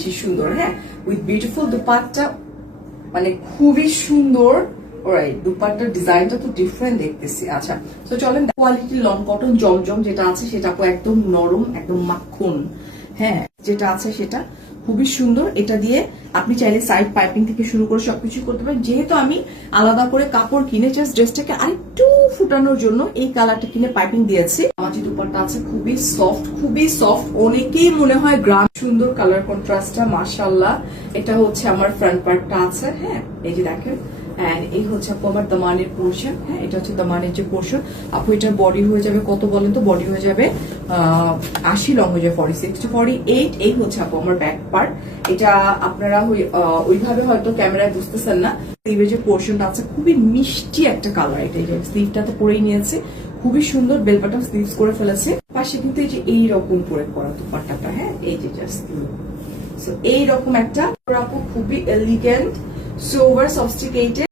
বেশি সুন্দর। হ্যাঁ, উইথ বিউটিফুল দুপাট্টা, মানে খুবই সুন্দর। অলরাইট, দুপাট্টার ডিজাইনটা তো ডিফারেন্ট দেখতেছি। আচ্ছা, তো চলেন, কোয়ালিটি লং কটন জমজম যেটা আছে সেটা একদম নরম, একদম মাখন। হ্যাঁ, যেটা আছে সেটা খুবই সুন্দর। এটা দিয়ে আপনি চাইলে সাইড পাইপিং থেকে শুরু করে সবকিছু করতে পারেন। যেহেতু আমি আলাদা করে কাপড় কিনে জাস্ট ড্রেসটাকে আরেকটু ফুটানোর জন্য এই কালারটা কিনে পাইপিং দিয়েছি। আমার যে দুপাট্টা আছে খুবই সফট, খুবই সফট। অনেকেই মনে হয় গ্রাম। সুন্দর কালার কন্ট্রাস্টটা, মাশাআল্লাহ। এটা হচ্ছে আমার ফ্রন্ট পার্টটা আছে। হ্যাঁ, এই যে দেখেন, এন্ড এই হচ্ছে আপু আমার দামানের পোর্শন। হ্যাঁ, এটা হচ্ছে দামানের যে পোর্শন। আপু এটা বডি হয়ে যাবে কত বলেন তো? বডি হয়ে যাবে 80, লং হয়ে যাবে 46 to 48। এই হচ্ছে আপু আমার ব্যাক পার্ট। এটা আপনারা ওইভাবে হয়তো ক্যামেরায় বুঝতেছেন না। স্লিভের যে পোর্শনটা আছে খুবই মিষ্টি একটা কালার। এটা স্লিভটাতে পরেই নিয়েছে, খুবই সুন্দর। বেল বাটন স্লিভস করে ফেলেছে। পাশে কিন্তু এই যে এইরকম করে করা দুপাট্টাটা। হ্যাঁ, এই যে জাস্ট এইরকম একটা আপু, খুবই এলিগেন্ট, সোভার সফিস্টিকেটেড।